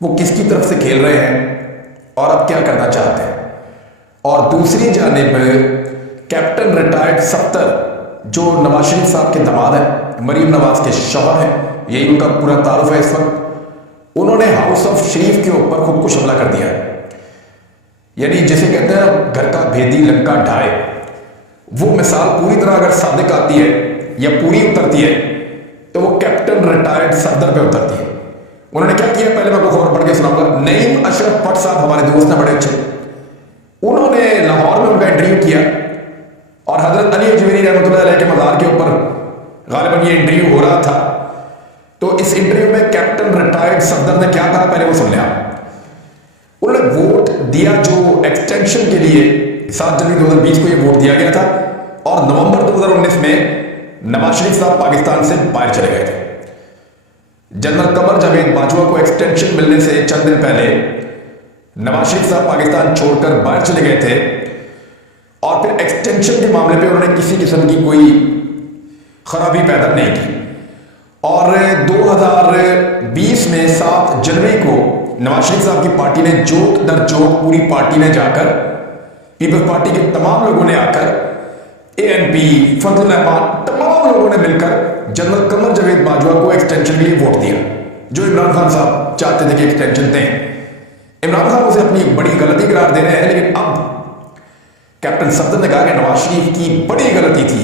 वो किसकी तरफ से खेल रहे हैं और अब क्या करना चाहते हैं। और दूसरी जानिब कैप्टन रिटायर्ड सफ्दर जो नवाज शरीफ साहब के दामाद हैं, मरीम नवाज के शौहर हैं, यही उनका पूरा तारुफ है इस वक्त, उन्होंने हाउस ऑफ शरीफ के ऊपर खुद को हमला कर दिया है। यानी जिसे कहते हैं घर का भेदी लंका ढाए, वो मिसाल पूरी तरह अगर सादिक आती है या पूरी उतरती है तो वो कैप्टन रिटायर्ड सफ्दर पे उतरती है। उन्होंने क्या किया, पहले मैं खबर पढ़ के सुनाऊंगा। नईम अशरफ भट्ट साहब हमारे दोस्त हैं बड़े अच्छे, उन्होंने लाहौर में उनका इंटरव्यू किया और हजरत अली अजमेरी रहमतुल्लाह अलैह के मज़ार के ऊपर गालिबन ये इंटरव्यू हो रहा था। तो इस इंटरव्यू में कैप्टन रिटायर्ड सफ्दर ने क्या कहा, पहले वो सुन लिया। उन्होंने वोट दिया जो एक्सटेंशन के लिए 7 जनवरी 2020 को ये वोट दिया गया था और नवंबर 2019 में नवाज शरीफ साहब पाकिस्तान से बाहर चले गए थे। जनरल कमर जावेद बाजवा को एक्सटेंशन मिलने से चंद दिन पहले नवाज शरीफ साहब पाकिस्तान छोड़कर बाहर चले गए थे और फिर एक्सटेंशन के मामले पे उन्होंने किसी किस्म की कोई खराबी पैदा नहीं की। और 2020 में 7 जनवरी को नवाज शरीफ साहब की पार्टी ने जोक दर जोक पूरी पार्टी ने जाकर, पीपल्स पार्टी के तमाम लोगों ने आकर, एएनपी, फजल रहमान, तमाम लोगों ने मिलकर जनरल कमर जावेद बाजवा को एक्सटेंशन के लिए वोट दिया, जो इमरान खान साहब चाहते थे कि एक्सटेंशन दें। इमरान खान उसे अपनी बड़ी गलती करार दे रहे हैं, लेकिन अब कैप्टन सफ्दर ने कहा कि नवाज शरीफ की बड़ी गलती थी।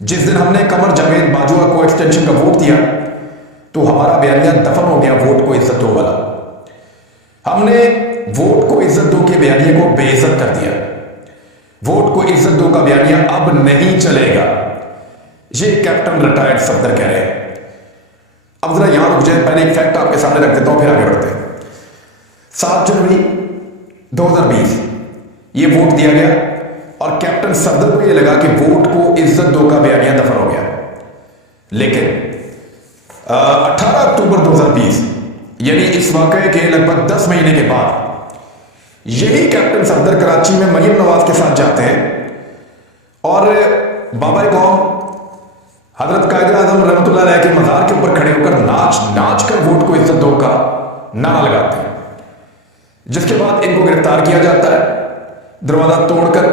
जिस दिन हमने कमर जावेद बाजवा को एक्सटेंशन का वोट दिया तो हमारा बयानिया दफन हो गया, वोट को इज्जत दो वाला। हमने वोट को इज्जत दो के बयानिए को बेइज्जत कर दिया। वोट को इज्जत दो का बयानिया अब नहीं चलेगा, ये कैप्टन रिटायर्ड सफ्दर कह रहे हैं। अब जरा यहां रुक जाए, पहले एक फैक्ट आपके सामने रख देता हूं, फिर आगे बढ़ते हैं। 7 जनवरी 2020 ये वोट दिया गया और कैप्टन सफ्दर को यह लगा कि वोट को इज्जत दो का बयानिया दफन हो गया। लेकिन 18 अक्टूबर 2020 यानी इस वाकये के लगभग 10 महीने के बाद यही कैप्टन सफ्दर कराची में मरीम नवाज के साथ जाते हैं और बाबा कौम हजरत कायद आजम रहमतुल्लाह अलैह के मज़ार के ऊपर खड़े होकर नाच नाच कर वोट को इज्जत दो का नारा लगाते हैं। जिसके बाद इनको गिरफ्तार किया जाता है दरवाजा तोड़कर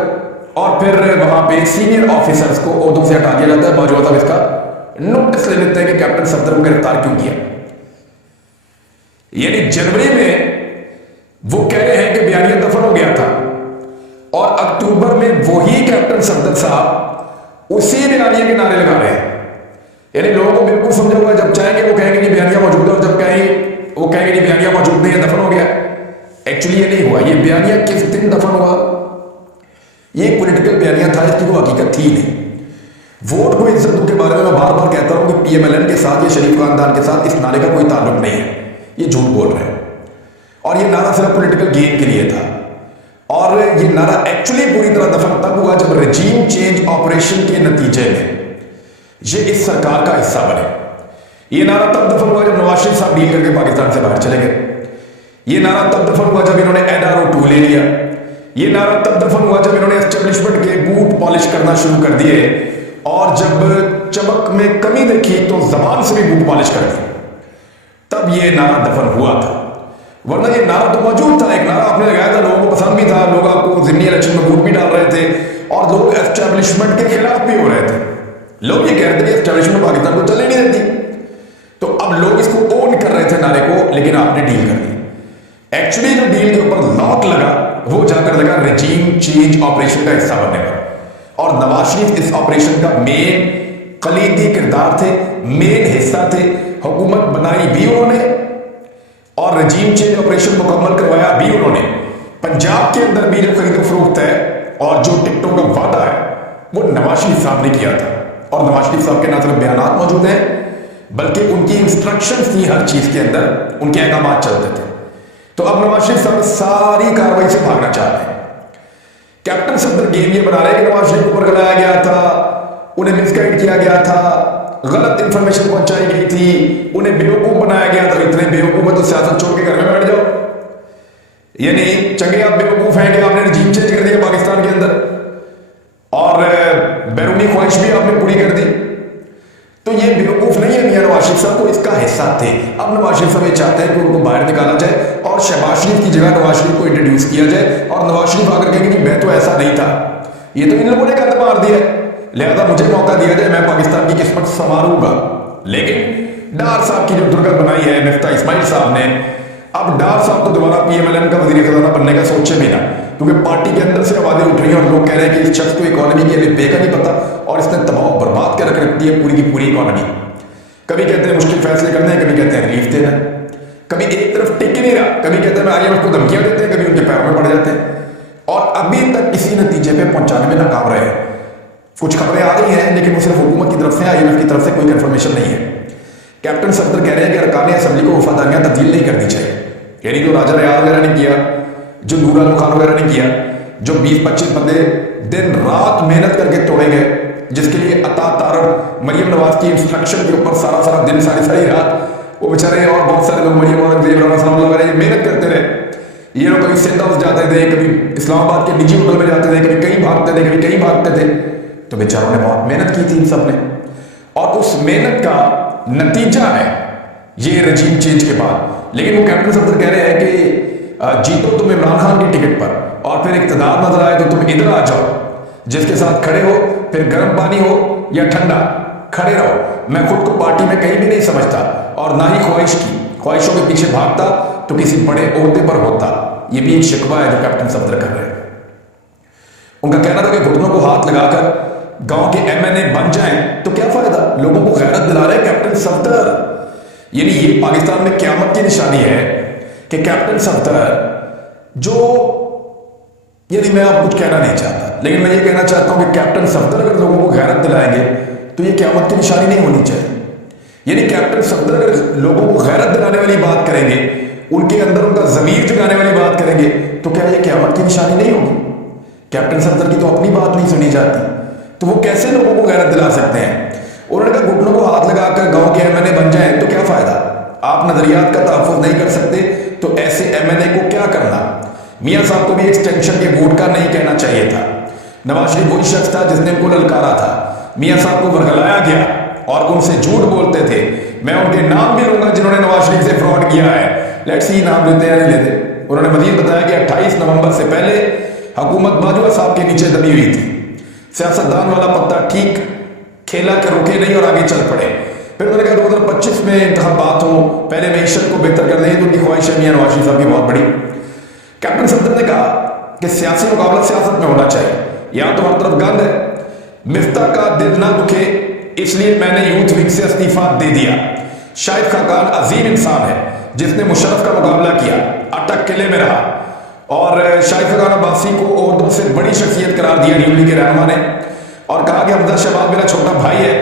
और फिर वहां पे सीनियर ऑफिसर्स को ओहदों से हटा दिया जाता है। बाजवा साहब इसका नोटिस ले लेते हैं कि कैप्टन सफ्दर को गिरफ्तार क्यों किया। यानी जनवरी में वो कह रहे हैं कि बयानिया दफन हो गया था और अक्टूबर में वही कैप्टन सफ्दर साहब उसी बयानिया के नारे लगा रहे हैं। यानी लोगों को बिल्कुल समझा हुआ, जब चाहेंगे वो कहेंगे कि बयानिया मौजूद है और जब कहेंगे वो कहेंगे कि बयानिया मौजूद नहीं है, दफन हो गया। एक्चुअली ये नहीं हुआ। ये बयानिया किस दिन दफन हुआ, ये पॉलिटिकल बयानिया था, इसकी कोई हकीकत थी नहीं। वोट को इज्जत के बारे में मैं बार बार कहता हूं कि पीएमएलएन के साथ या शरीफ खानदान के साथ इस नारे का कोई ताल्लुक नहीं है, ये झूठ बोल रहे हैं। और ये नारा सिर्फ पॉलिटिकल गेम के लिए था और ये नारा एक्चुअली पूरी तरह दफन तब हुआ जब रजीम चेंज ऑपरेशन के नतीजे में ये इस सरकार का हिस्सा बने। ये नारा तब दफन हुआ जब नवाज शरीफ साहब डील करके पाकिस्तान से बाहर चले गए। ये नारा तब दफन हुआ जब इन्होंने NRO 2 ले लिया। ये नारा तब दफन हुआ जब इन्होंने एस्टेब्लिशमेंट के बूट पॉलिश करना शुरू कर दिए और जब चमक में कमी देखी तो जबान से भी बूट पॉलिश कर दी, तब ये नारा दफन हुआ था। वरना ये नारा तो मौजूद था, एक नारा आपने लगाया था, लोगों को पसंद भी था, लोग आपको जिमनी इलेक्शन में वोट भी डाल रहे थे और लोग एस्टेब्लिशमेंट के खिलाफ भी हो रहे थे। लोग ये कह रहे थे कि एस्टेब्लिशमेंट पाकिस्तान को चलने नहीं देती। तो अब लोग इसको ओन कर रहे थे नारे को, लेकिन आपने डील कर दी। एक्चुअली जो डील के ऊपर लॉक लगा वो जाकर लगा रजीम चेंज ऑपरेशन का हिस्सा बनने पर। और नवाज शरीफ इस ऑपरेशन का मेन कलीदी किरदार थे, मेन हिस्सा थे। हुकूमत बनाई भी उन्होंने और रजीम चेंज ऑपरेशन मुकम्मल करवाया भी उन्होंने। पंजाब के अंदर भी जो खरीदो फरोख्त है और जो टिकटों का वादा है वो नवाज शरीफ साहब ने किया था। और नवाज शरीफ साहब के ना सिर्फ बयान मौजूद हैं बल्कि उनकी इंस्ट्रक्शंस थी, हर चीज के अंदर उनके अहकाम चलते थे। तो अब नवाज शरीफ साहब सारी कार्रवाई से भागना चाहते हैं। कैप्टन सफ्दर गेम ये बना रहे हैं कि नवाज शरीफ को गलाया गया था, उन्हें मिसगाइड किया गया था, गलत इंफॉर्मेशन पहुंचाई गई थी, उन्हें बेवकूफ बनाया गया था। इतने बेवकूफ है तो सियासत छोड़ के घर में बैठ जाओ। यानी चंगे आप बेवकूफ हैं कि आपने रजीम चेंज कर दिया पाकिस्तान के अंदर और बैरूनी ख्वाहिश भी आपने पूरी कर दी। तो ये बेवकूफ नहीं है मियां नवाज शरीफ साहब को इसका हिस्सा थे। अब नवाज शरीफ साहब ये चाहते हैं कि उनको बाहर निकाला जाए और शहबाज शरीफ की जगह नवाज शरीफ को इंट्रोड्यूस किया जाए, और नवाज शरीफ आकर कहेंगे कि मैं तो ऐसा नहीं था, ये तो इन लोगों ने गंद मार दिया, लिहाजा मुझे मौका दिया जाए, मैं पाकिस्तान की किस्मत संवारूंगा। लेकिन डार साहब की जो दुर्गत बनाई है मिफ्ता इस्माइल साहब ने, अब डार साहब तो दोबारा पीएमएलएन का वजीर खजाना बनने का सोचे भी ना, क्योंकि पार्टी के अंदर से आवाजें उठ रही हैं और लोग कह रहे हैं कि इस शख्स को इकोनॉमी के लिए बेका नहीं पता और इसने तबाह बर्बाद कर रख दी है पूरी की पूरी इकोनॉमी। कभी कहते हैं मुश्किल फैसले करने हैं, कभी कहते हैं रिलीफ देना, कभी एक तरफ टिक नहीं रहा, कभी कहते हैं आईएमएफ को धमकियां देते हैं, कभी उनके पैरों में पड़ जाते हैं, और अभी तक किसी नतीजे पे पहुंचाने में नाकाम रहे। कुछ खबरें आ रही हैं लेकिन वो सिर्फ हुकूमत की तरफ से, आईएमएफ की तरफ से कोई कंफर्मेशन नहीं है। कैप्टन सफदर कह रहे हैं कि अरकान असेंबली को वफादारियां तब्दील नहीं करनी चाहिए, यानी जो राजा रियाज वगैरह ने किया, जो नूर आलम खान वगैरह ने किया, जो 20-25 बंदे दिन रात मेहनत करके तोड़े गए, जिसके लिए अता तारक मरियम नवाज की इंस्ट्रक्शन के ऊपर सारा सारा दिन सारी रात वो बेचारे और बहुत सारे लोग मरियम औरंगजेब राणा सलाम वगैरह मेहनत करते रहे। ये लोग कभी सिंध हाउस जाते थे, कभी इस्लामाबाद के निजी होटल में जाते थे, कभी कहीं भागते थे, कभी कहीं भागते थे, तो बेचारों ने बहुत मेहनत की थी इन सब ने, और उस मेहनत का नतीजा है ये रजीम चेंज के बाद। लेकिन वो कैप्टन सफदर कह रहे हैं कि जीतो तुम इमरान खान की टिकट पर और फिर इक़्तिदार नजर आए तो तुम इधर आ जाओ, जिसके साथ खड़े हो फिर गर्म पानी हो या ठंडा खड़े रहो। मैं खुद को पार्टी में कहीं भी नहीं समझता और ना ही ख्वाहिशों के पीछे भागता तो किसी बड़े ओहदे पर होता। ये भी एक शिकवा है जो कैप्टन सफदर कर रहे हैं। उनका कहना था कि घुटनों को हाथ लगाकर गांव के एमएनए बन जाएं तो क्या फायदा, लोगों को गैरत दिला रहे कैप्टन सफदर। यानी ये पाकिस्तान में क्यामत की निशानी है कि कैप्टन सफदर जो, यानी मैं आप कुछ कहना नहीं चाहता लेकिन मैं ये कहना चाहता हूं कि कैप्टन सफदर अगर लोगों को गैरत दिलाएंगे तो ये क्यामत की निशानी नहीं होनी चाहिए। यानी कैप्टन सफदर अगर लोगों को गैरत दिलाने वाली बात करेंगे, उनके अंदर उनका जमीर जगाने वाली बात करेंगे, तो क्या ये क्यामत की निशानी नहीं होगी? कैप्टन सफदर की तो अपनी बात नहीं सुनी जाती, तो वो कैसे लोगों को गैरत दिला सकते हैं? उन्होंने कहा घुटनों को हाथ लगाकर गांव के एमएनए बन जाए तो क्या फायदा, आप नजरियात का तहफ़्फ़ुज़ नहीं कर सकते तो ऐसे एमएनए को क्या करना। मियां साहब को भी एक्सटेंशन के वोट का नहीं कहना चाहिए था। नवाज शरीफ वही शख्स था जिसने उनको ललकारा था, मियां साहब को वर्गलाया गया और उनसे झूठ बोलते थे। मैं उनके नाम भी लूंगा जिन्होंने नवाज शरीफ से फ्रॉड किया है, लेट्स सी नाम लेते हैं नहीं लेते। उन्होंने मजीद बताया कि 28 नवंबर से पहले हुकूमत बाजवा साहब के नीचे दबी हुई थी, सियासतदान वाला पत्ता ठीक खेला के रुके नहीं और आगे चल पड़े। फिर उन्होंने कहा 2025 में इंतखाबात हो, पहले मैशत को बेहतर कर दें, तो उनकी ख्वाहिश है मियां नवाज शरीफ साहब की बहुत बड़ी। कैप्टन सफदर ने कहा कि सियासी मुकाबला सियासत में होना चाहिए, यहां तो हर तरफ गंद है, मिफ्ता का दिल ना दुखे इसलिए मैंने यूथ विंग से इस्तीफा दे दिया। शाहिद खाकान अजीम इंसान है जिसने मुशर्रफ का मुकाबला किया, अटक किले में रहा और शाहिद खाकान अब्बासी को उर्दू से बड़ी शख्सियत करार दिया न्यूली के रहनुमा ने, और कहा कि हमजा शहबाज मेरा छोटा भाई है,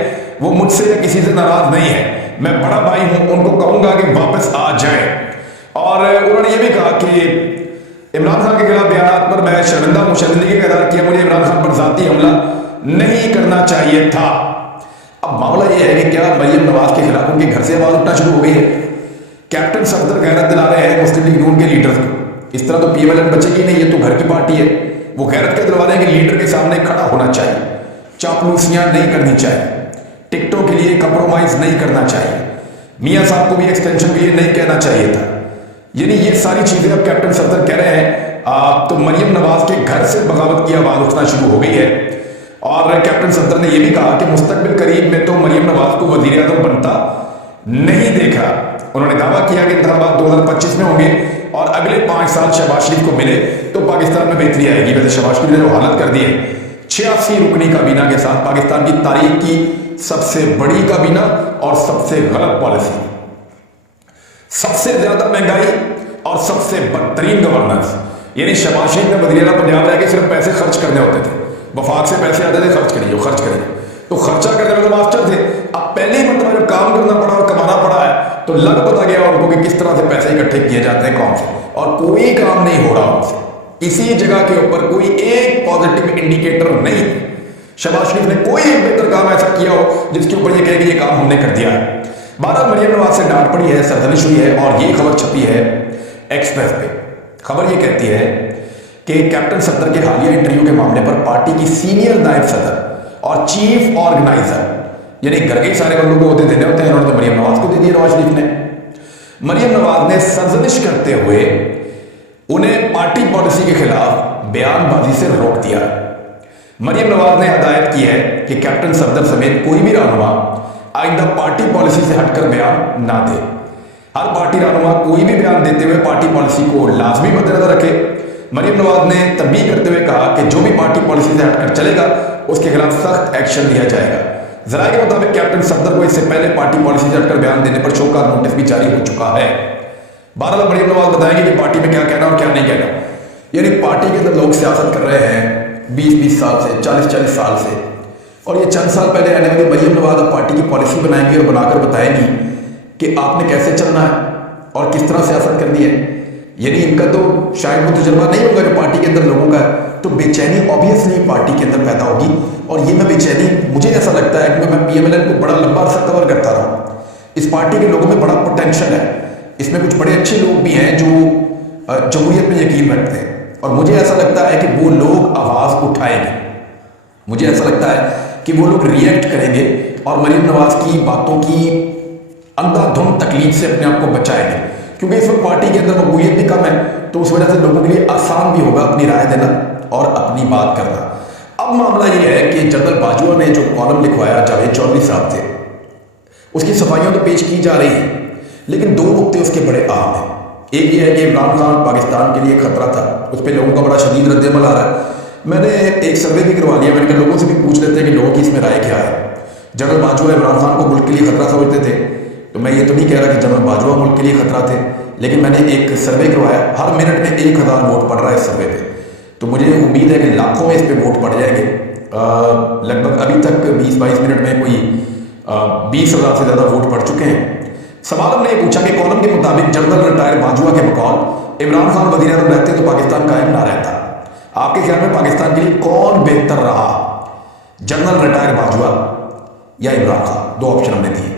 वो मुझसे या किसी से नाराज नहीं है, मैं बड़ा भाई हूं, उनको कहूंगा कि वापस आ जाए। और उन्होंने ये भी कहा कि इमरान खान के खिलाफ बयान पर मैं शर्मिंदा हूं, शर्मिंदगी का इजहार किया, मुझे इमरान खान पर जाती हमला नहीं करना चाहिए था। अब मामला यह है कि क्या मरियम नवाज के खिलाफ उनके घर से आवाज उठना शुरू हो गई है? कैप्टन सफदर गैरत दिला रहे हैं मुस्लिम लीग नून के लीडर को, इस तरह तो पीएमएलएन बचेगी नहीं, ये तो घर की पार्टी है। वो गैरत क्या दिलवा रहे हैं कि लीडर के सामने खड़ा होना चाहिए, चापलूसियां नहीं करनी चाहिए, टिकटों के लिए कंप्रोमाइज नहीं करना चाहिए, मियां साहब को भी एक्सटेंशन के लिए नहीं कहना चाहिए था। यानी ये सारी चीजें अब कैप्टन सफदर कह रहे हैं तो मरियम नवाज के घर से बगावत की आवाज उठना शुरू हो गई है। और कैप्टन सफदर ने यह भी कहा कि मुस्तकबिल करीब में तो मरियम नवाज को वजीर आजम बनता नहीं देखा। उन्होंने दावा किया कि इंतखाबात 2025 में होंगे और अगले 5 साल शहबाज शरीफ को मिले तो पाकिस्तान में बेहतरी आएगी। वैसे शहबाज शरीफ ने जो हालत कर दी है 86 रुकनी काबीना के साथ, पाकिस्तान की तारीख की सबसे बड़ी काबीना और सबसे गलत पॉलिसी, सबसे ज्यादा महंगाई और सबसे बदतरीन गवर्नेंस। यानी शहबाज शरीफ ने वज़ीर आज़म पंजाब रह के सिर्फ पैसे खर्च करने होते थे, वफाक से पैसे आते थे, खर्च करिए, तो खर्चा करने वाले मास्टर थे। अब पहले ही मतलब जब काम करना पड़ा और कमाना पड़ा है तो लग पता गया उनको कि किस तरह से पैसे इकट्ठे किए जाते हैं कौन से, और कोई काम नहीं हो रहा उनसे, इसी जगह के ऊपर कोई एक पॉजिटिव इंडिकेटर नहीं। शहबाज शरीफ ने कोई एक बेहतर काम ऐसा किया हो जिसके ऊपर ये कहे कि ये काम हमने कर दिया है। 12 मरियम नवाज से डांट पड़ी है, सरजनिश हुई है, और ये खबर छपी है एक्सप्रेस पे। खबर ये कहती है कि कैप्टन सफदर के हालिया इंटरव्यू के मामले पर पार्टी की सीनियर नायब सदर और चीफ ऑर्गेनाइजर यानी घर के ही सारे बंदों को होते देने होते हैं, इन्होंने तो मरियम नवाज को दे दिए नवाज शरीफ ने। मरियम नवाज ने सरजनिश करते हुए उन्हें पार्टी पॉलिसी के खिलाफ बयानबाजी से रोक दिया। मरियम नवाज ने हदायत की है कि कैप्टन सफदर समेत कोई भी रहनुमा आइंदा पार्टी पॉलिसी से हटकर बयान ना दे। हर पार्टी रहनुमा कोई भी बयान देते हुए पार्टी पॉलिसी को लाजमी मद्देनजर रखे। मरियम नवाज ने तंबीह करते हुए कहा कि जो भी पार्टी पॉलिसी से हटकर चलेगा उसके खिलाफ सख्त एक्शन लिया जाएगा। जराये के मुताबिक कैप्टन सफदर को इससे पहले पार्टी पॉलिसी से हटकर बयान देने पर शोकॉज नोटिस भी जारी हो चुका है। बहरहाल मरियम नवाज बताएंगे कि पार्टी में क्या कहना और क्या नहीं कहना। यानी पार्टी के अंदर लोग सियासत कर रहे हैं 20-20 साल से, 40-40 साल से, और ये चंद साल पहले आने वाली मरियम नवाज अब पार्टी की पॉलिसी बनाएंगी और बनाकर बताएंगी कि आपने कैसे चलना है और किस तरह सियासत करनी है। यानी इनका तो शायद वो तजुर्बा नहीं होगा जो पार्टी के अंदर लोगों का, तो बेचैनी ऑब्वियसली पार्टी के अंदर पैदा होगी। और ये मैं बेचैनी, मुझे ऐसा लगता है कि मैं पीएमएलएन को बड़ा लंबा अरसा कवर करता रहा, इस पार्टी के लोगों में बड़ा पोटेंशियल है, इसमें कुछ बड़े अच्छे लोग भी हैं जो जमहूरियत में यकीन रखते हैं, और मुझे ऐसा लगता है कि वो लोग आवाज़ उठाएंगे, मुझे ऐसा लगता है कि वो लोग रिएक्ट करेंगे और मरियम नवाज की बातों की अंधाधुंध तकलीफ से अपने आप को बचाएंगे। क्योंकि इस वक्त पार्टी के अंदर मकबूलियत भी कम है, तो उस वजह से लोगों के लिए आसान भी होगा अपनी राय देना और अपनी बात करना। अब मामला ये है कि जनरल बाजवा ने जो कॉलम लिखवाया जावेद चौधरी साहब से, उसकी सफाइयाँ तो पेश की जा रही हैं, लेकिन दो नुकते उसके बड़े अहम हैं। एक ये है कि इमरान खान पाकिस्तान के लिए खतरा था, उस पर लोगों का बड़ा शदीद रद्दमल आ रहा है। मैंने एक सर्वे भी करवा लिया, मैंने कहा लोगों से भी पूछ लेते हैं कि लोगों की इसमें राय क्या है। जनरल बाजवा इमरान खान को मुल्क के लिए खतरा समझते थे, तो मैं ये तो नहीं कह रहा कि जनरल बाजवा मुल्क के लिए खतरा थे, लेकिन मैंने एक सर्वे करवाया, हर मिनट में 1000 वोट पड़ रहा है इस सर्वे पे, तो मुझे उम्मीद है कि लाखों में इस पे वोट पड़ जाएंगे। लगभग अभी तक 20-22 मिनट में कोई 20,000 से ज़्यादा वोट पड़ चुके हैं। सवाल हमने ये पूछा कि कॉलम के मुताबिक जनरल रिटायर बाजवा के बकौल इमरान खान वज़ीर आज़म रहते तो पाकिस्तान कायम ना रहता। आपके ख्याल में पाकिस्तान के लिए कौन बेहतर रहा, जनरल रिटायर बाजवा या इमरान खान? दो ऑप्शन हमने दिए।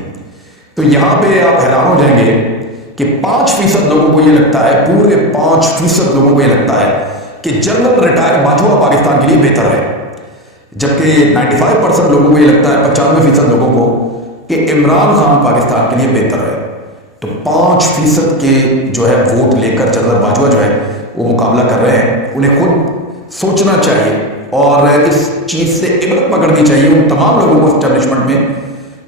तो यहाँ पे आप हैरान हो जाएंगे कि 5% लोगों को ये लगता है, पूरे 5% लोगों को ये लगता है कि जनरल रिटायर बाजवा पाकिस्तान के लिए बेहतर है, जबकि 95% लोगों को ये लगता है, 95% लोगों को, कि इमरान खान पाकिस्तान के लिए बेहतर है। तो 5% के जो है वोट लेकर जनरल बाजवा जो है वो मुकाबला कर रहे हैं। उन्हें खुद सोचना चाहिए और इस चीज़ से इबरत पकड़नी चाहिए उन तमाम लोगों को एस्टेब्लिशमेंट में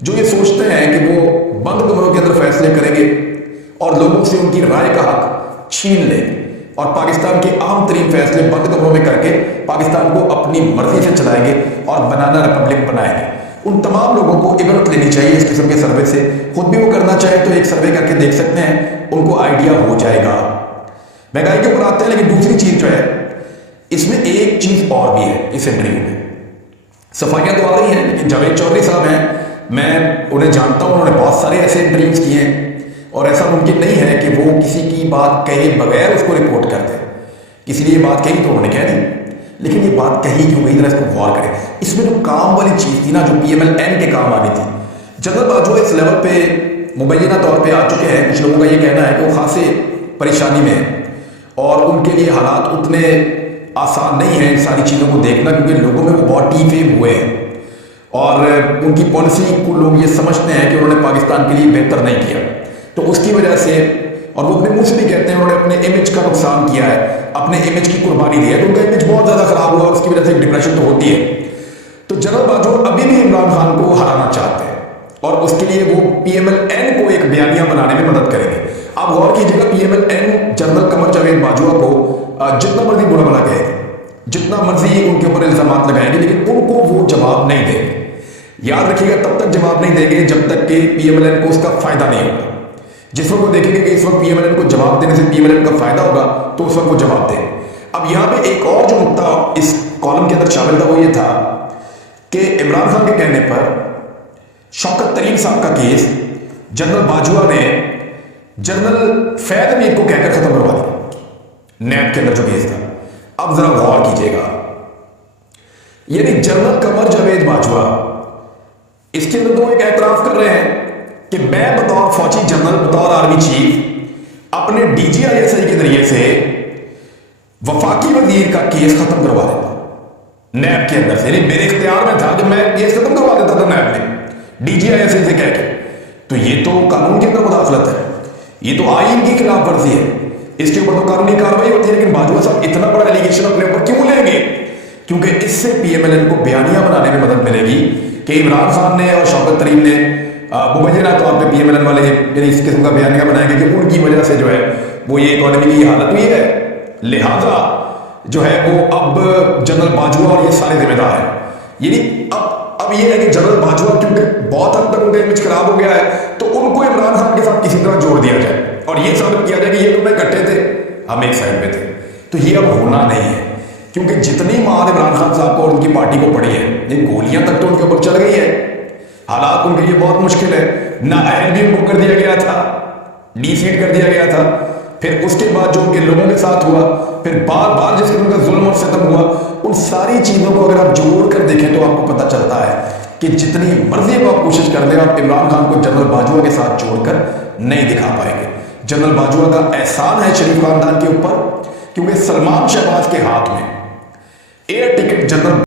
जो ये सोचते हैं कि वो बंद कमरों के अंदर फैसले करेंगे और लोगों से उनकी राय का हक छीन लेंगे और पाकिस्तान के अहम तरीन फैसले बंद कमरों में करके पाकिस्तान को अपनी मर्जी से चलाएंगे और बनाना रिपब्लिक बनाएंगे। उन तमाम लोगों को इबरत लेनी चाहिए इस किस्म के सर्वे से। खुद भी वो करना चाहे तो एक सर्वे करके देख सकते हैं, उनको आइडिया हो जाएगा। महंगाई के ऊपर आते हैं, लेकिन दूसरी चीज जो है इसमें एक चीज और भी है इस इंटरव्यू में। सफाइयां तो आ रही हैं, लेकिन जावेद चौधरी साहब हैं, मैं उन्हें जानता हूं, उन्होंने बहुत सारे ऐसे इंटरव्यूज किए हैं और ऐसा मुमकिन नहीं है कि वो किसी की बात कहे बगैर उसको रिपोर्ट कर दें। किसी ने ये बात कही तो उन्होंने कह दी, लेकिन ये बात कही क्यों गई, जरा इसको गौर करें। इसमें जो काम वाली चीज थी ना, जो पीएमएलएन के काम आ गई थी, जनरल बाजवा इस लेवल पे मुबैना तौर पे आ चुके हैं। कुछ लोगों का ये कहना है कि वो खासे परेशानी में है और उनके लिए हालात उतने आसान नहीं है इन सारी चीज़ों को देखना, क्योंकि लोगों में वो बहुत टीफेम हुए हैं और उनकी पॉलिसी को लोग ये समझते हैं कि उन्होंने पाकिस्तान के लिए बेहतर नहीं किया। तो उसकी वजह से, और वो अपने मुंह से भी कहते हैं, उन्होंने अपने इमेज का नुकसान किया है, अपने इमेज की कुर्बानी दी है, तो उनका इमेज बहुत ज़्यादा खराब हुआ, उसकी वजह से डिप्रेशन तो होती है। तो जनरल बाजवा अभी भी इमरान खान को हराना चाहते हैं और उसके लिए वो पीएमएलएन को एक बयानिया बनाने में मदद करेंगे। आप गौर कीजिएगा, पीएमएलएन जनरल कमर जावेद बाजवा को जितना मर्जी बुरा भला कहेगी, जितना मर्जी उनके ऊपर इल्जाम लगाएंगे, लेकिन उनको वो जवाब नहीं देंगे। याद रखिएगा, तब तक जवाब नहीं देंगे जब तक कि पीएमएलएन को उसका फायदा नहीं होगा। जिस वक्त वो देखेंगे कि इस वक्त पीएमएलएन को जवाब देने से पीएमएलएन का फायदा होगा, तो उस वक्त वो जवाब दें। अब यहाँ पे एक और जो मुद्दा इस कॉलम के अंदर शामिल था वो ये था कि इमरान खान के कहने पर शौकत तरीन साहब का केस जनरल बाजवा ने जनरल फैद अमीर को कहकर खत्म करवा दिया, नैब के अंदर जो केस था। अब जरा गौर कीजिएगा, यानी जनरल कमर जावेद बाजवा इसके अंदर तो एक एतराफ कर रहे हैं कि मैं बतौर फौजी जनरल, बतौर आर्मी चीफ, अपने डीजीआईएसआई के जरिए से वफाकी वजीर का केस खत्म करवा देता नैब के अंदर से। मेरे इख्तियार में था कि मैं केस खत्म करवा देता था नैब में, DGIS से कह के। तो ये तो कानून के अंदर मुदाखलत है, ये तो आईन की खिलाफ वर्जी है, इसके ऊपर तो कानूनी कार्रवाई होती है। लेकिन बाजवा साहब इतना बड़ा एलिगेशन अपने ऊपर क्यों लेंगे? क्योंकि इससे PMLN को बयानियां बनाने में मदद मिलेगी कि इमरान खान ने और शौकत तरीन ने मुबैना तौर पर PMLN वाले यानी इस किस्म का बयानियां बनाएंगे कि उनकी वजह से जो है वो ये इकोनॉमी की हालत हुई है, लिहाजा जो है वो अब जनरल बाजवा और ये सारे जिम्मेदार हैं। यानी अब ये है कि जनरल बाजवा क्योंकि बहुत हद तक उनका इमेज खराब हो गया है, तो उनको इमरान खान के साथ किसी तरह जोड़ दिया जाए और ये साबित किया जाए कि ये दोनों इकट्ठे थे, हम एक साइड पे थे। तो ये अब होना नहीं है, क्योंकि जितनी मार इमरान खान साहब को और उनकी पार्टी को पड़ी है, ये गोलियां तक तो उनके ऊपर चल गई है, हालात उनके लिए बहुत मुश्किल है। नाअहल भी उनको कर दिया गया था, डीसीट कर दिया गया था, फिर उसके बाद जो उनके लोगों के साथ हुआ, फिर बार बार जिसके उनका जुल्म और सितम हुआ, उन सारी चीजों को अगर आप जोड़ कर देखें तो आपको पता चलता है कि जितनी मर्जी आप कोशिश कर लें, आप इमरान खान को जनरल बाजवा के साथ जोड़कर नहीं दिखा पाएंगे। जनरल बाजवा का एहसान है शरीफ खानदान के ऊपर, क्योंकि सलमान शहबाज के हाथ में एयर टिकट जनरल